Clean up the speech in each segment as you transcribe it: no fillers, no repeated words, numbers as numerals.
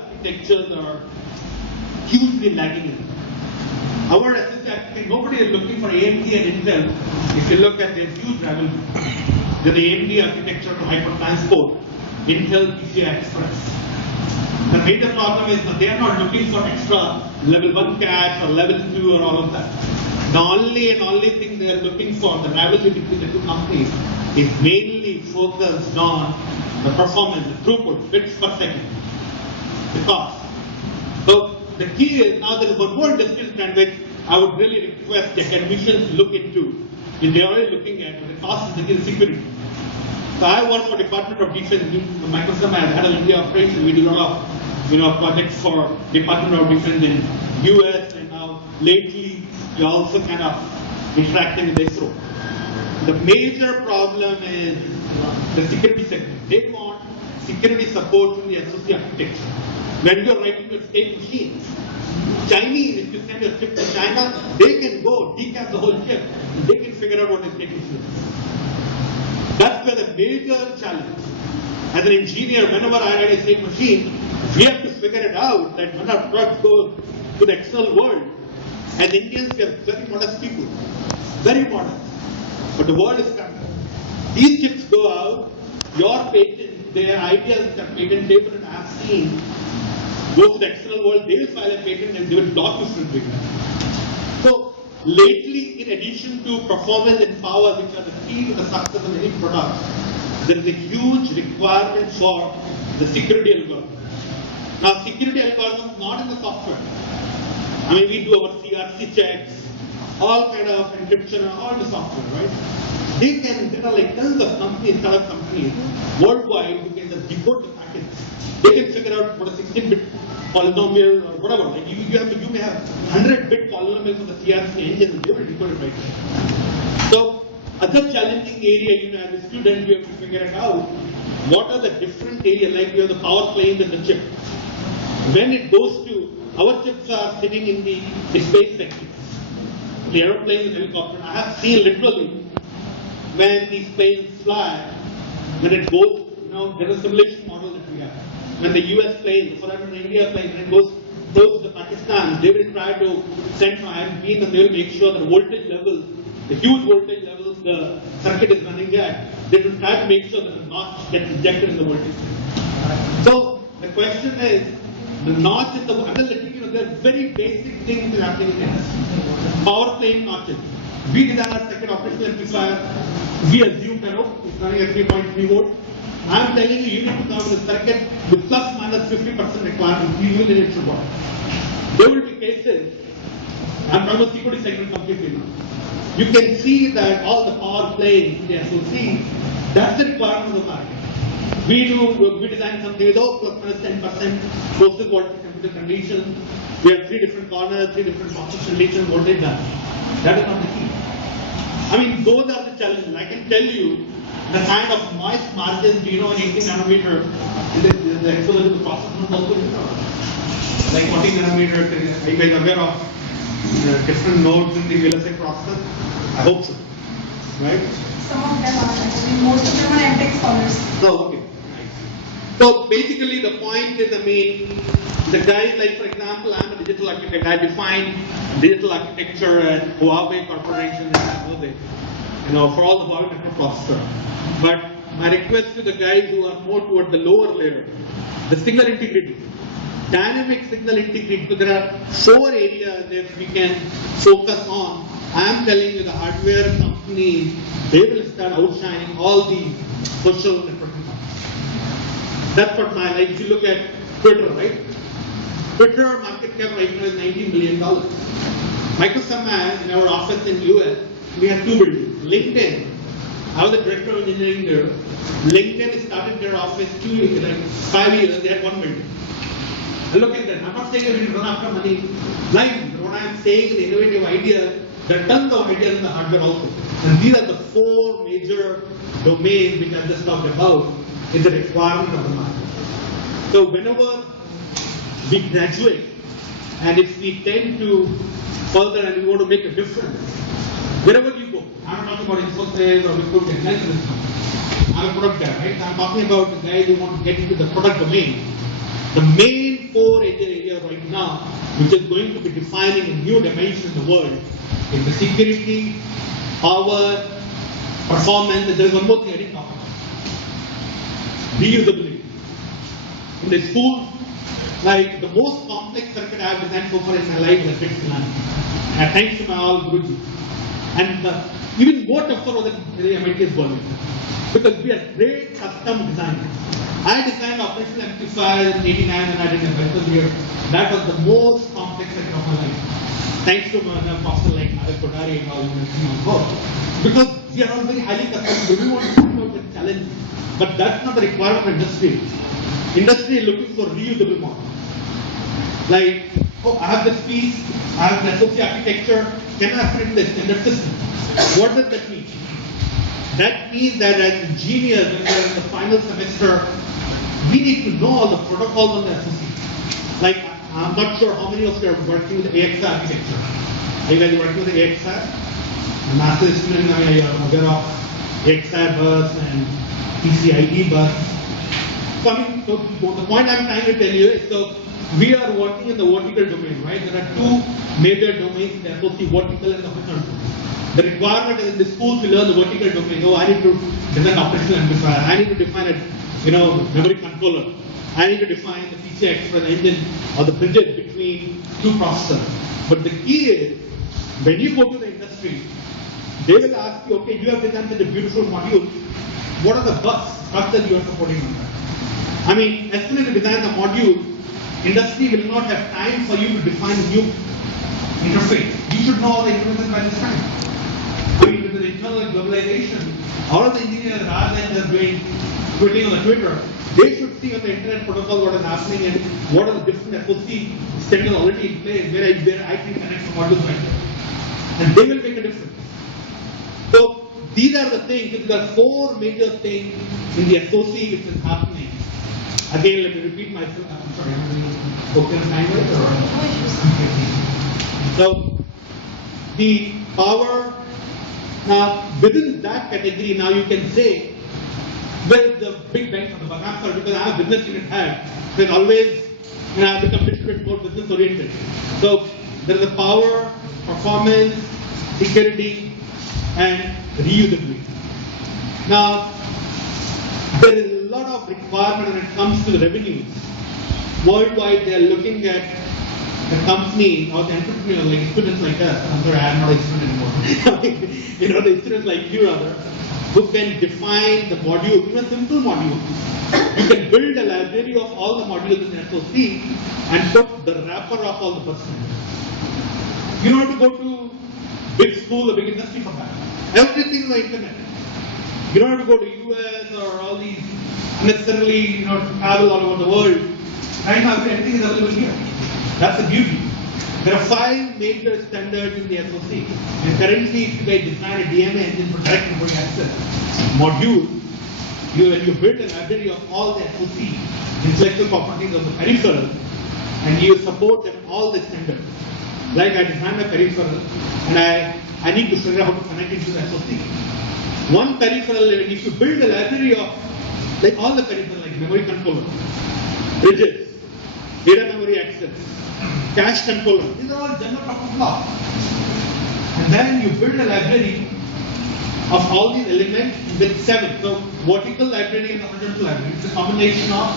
architectures are hugely lagging in. Our SSD, nobody is looking for AMD and Intel. If you look at their huge rivalry, the AMD architecture to hypertransport, Intel PCI Express. The major problem is that they are not looking for extra level 1 cache or level 2 or all of that. The only thing they are looking for, the rivalry between the two companies, is mainly focused on the performance, the throughput, bits per second, the cost. So the key is, now there is one more industrial trend which I would really request the academicians to look into, and they are already looking at the cost is the security. So I work for Department of Defense, MICROSEMI, I had an India operation. We do a lot of projects for Department of Defense in US, and now lately we also kind of interacting with ISRO. The major problem is the security segment. They want security support from the SoC architecture. When you are writing your state machines, Chinese, if you send a chip to China, they can go decap the whole chip. They can figure out what the state machine is. That's where the major challenge. As an engineer, whenever I write a state machine, we have to figure it out that when our products go to the external world, as Indians, we are very modest people. Very modest. But the world is coming. These chips go out, your patent, their ideas which are patentable, and I have seen, go to the external world, they will file a patent and they will block you from doing that. So, lately, in addition to performance and power, which are the key to the success of any product, there is a huge requirement for the security algorithm. Now, security algorithms not in the software. I mean, we do our CRC checks, all kind of encryption, all the software, right? There are like tons of companies, startup companies worldwide who can just decode the packets. They can figure out what a 16-bit polynomial or whatever. Like you may have 100-bit polynomial for the CRC engine, and they will decode it right there. So, other challenging area, as a student, you have to figure it out. What are the different areas? Like you have the power plane and the chip. When it goes to, our chips are sitting in the space sector, the aeroplane and helicopter. I have seen literally when these planes fly, when it goes, there is a simulation model that we have. When the US plane, for example, the India plane, when it goes close to Pakistan, they will try to send from IMP and they will make sure the voltage levels, the huge voltage levels, the circuit is running at. They will try to make sure that the notch gets injected in the voltage. So the question is, the notch in the there are very basic things that are happening in this. Power plane notches. We design our second operational amplifier. We assume that it's running at 3.3 volts. I'm telling you, you need to come with a circuit with plus minus 50% requirement. Usually it should work. There will be cases, I'm talking about security segment completely now. You can see that all the power planes, the SoC, that's the requirement of the market. We design something with plus minus 10% process voltage temperature conditions. We have 3 different corners, 3 different process conditions, voltage done. That is not the key. I mean, those are the challenges. I can tell you the kind of noise margins, in 18 nanometer, the acceleration process is also like 14 nanometer. Are you guys aware of different nodes in the VLSI process? I hope so. Right? Some of them are actually, most of them are MTech scholars. Oh, okay. So basically the point is, the guys like, for example, I'm a digital architect. I define digital architecture at Huawei Corporation in San Jose, for all the Huawei microprocessor. But my request to the guys who are more toward the lower layer, the signal integrity, dynamic signal integrity. So there are 4 areas that we can focus on. I am telling you, the hardware companies, they will start outshining all the social networking companies. That's what if you look at Twitter, right? Twitter market cap right now is $19 billion. MICROSEMI, in our office in US, we have 2 buildings. LinkedIn, I was the director of engineering there. LinkedIn started their office 5 years, they had 1 building. And look at that. I'm not saying that we run after money blindly. What I'm saying is the innovative ideas. There are tons of ideas in the hardware also. And these are the 4 major domains which I just talked about is the requirement of the market. So whenever we graduate, and if we tend to further and we want to make a difference, wherever you go, I'm not talking about Infosys or I'm a product guy, right? I'm talking about the guys who want to get into the product domain. The main player right now, which is going to be defining a new dimension in the world, is the security, power, performance, and there's one more thing I didn't talk about. Reusability. In the schools, like the most complex circuit I have designed so far in my life was a bit plan. And thanks to my all Guruji. And even more tougher was the MIT's Berlin. Because we are great custom designers. I designed operational amplifiers in 89 and I did a medical year. That was the most complex circuit of my life. Thanks to my professor like Adel Kodari and all on board. Because we are all very highly custom, we want to think about the challenge. But that's not the requirement of industry. Industry is looking for reusable models. Like, oh, I have this piece, I have an SOC architecture, can I fit in the standard system? What does that mean? That means that as engineers, when we are in the final semester, we need to know all the protocols on the SOC. Like, I'm not sure how many of you are working with AXI architecture. Are you guys working with AXI? The master student, I mean, you are aware of AXI bus and PCIe bus. So, I mean, so the point I'm trying to tell you is, so we are working in the vertical domain, right? There are two major domains in the SOC, vertical and the horizontal. The requirement is in the schools to learn the vertical domain. Oh, I need to design operational amplifier. I need to define a, memory controller. I need to define the PCI Express engine or the bridges between two processors. But the key is, when you go to the industry, they will ask you, okay, you have designed such a beautiful module. What are the bus structures you are supporting on that? I mean, as soon as you design the module, industry will not have time for you to define a new interface. You should know all the interfaces by this time. I mean, with the internal globalization, all of the engineers, rather than just doing tweeting on the Twitter, they should see on the internet protocol what is happening and what are the different SOC standards already in place where I can connect the modules better. And they will make a difference. So these are the things, there are four major things in the SOC which is happening. Again, let me repeat myself. I'm sorry, I'm going to focus on time or so the power. Now, within that category, now you can say, well, the big bang for the buck. I'm sorry, because I have business unit head, so it's always, I've become a little bit more business oriented. So there is the power, performance, security, and reusability. Now, there is a lot of requirement when it comes to the revenues. Worldwide, they are looking at the company or the entrepreneur, like students like us. I'm sorry, I'm not a student anymore. The students like you, rather, who can define the module, even a simple module. You can build a library of all the modules in SOC and put the wrapper of all the bus standards. You don't have to go to big school or big industry for that. Everything is on the internet. You don't have to go to US or all these unnecessarily, travel all over the world. Right now, everything is available here. That's the beauty. There are 5 major standards in the SOC. And currently, if you guys design a DMA engine for direct memory access module, when you build a library of all the SOC intellectual properties of the peripheral, and you support them all the standards. Like I design a peripheral, and I need to figure out how to connect it to the SOC. One peripheral, if you build a library of like all the peripherals, like memory controller, bridges, data memory access, cache controller, these are all general purpose blocks. And then you build a library of all these elements with 7. So vertical library and the horizontal library. It's a combination of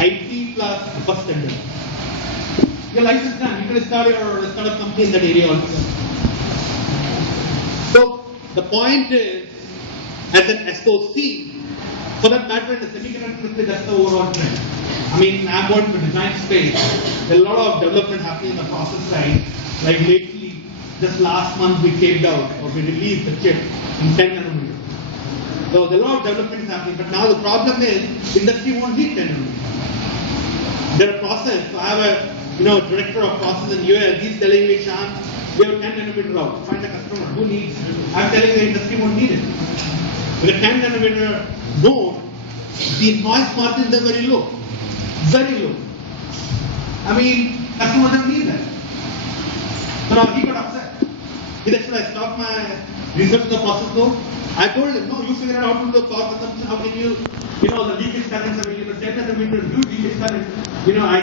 IT plus bus standard. Your license done. You can start a company in that area also. So the point is, as an SOC, for that matter, in the semiconductor industry, that's the overall trend. I mean, I'm going to the design space. There's a lot of development happening on the process side. Like lately, just last month, we taped out or we released the chip in 10 nanometers. So there's a lot of development is happening. But now the problem is, industry won't need 10 nanometers. Their process. So I have a director of process in US. He's telling me, Shan, we have a 10 nanometer route. Find a customer who needs. I'm telling the industry won't need it. With a 10 nanometer node, the noise margins are very low. Very low. I mean, customer doesn't need that. So now he got upset. He said, should I stop my research in the process node? I told him, no, you figure out how to do the power consumption, how can you, the leakage currents, I mean, 10 nanometers, huge leakage current, I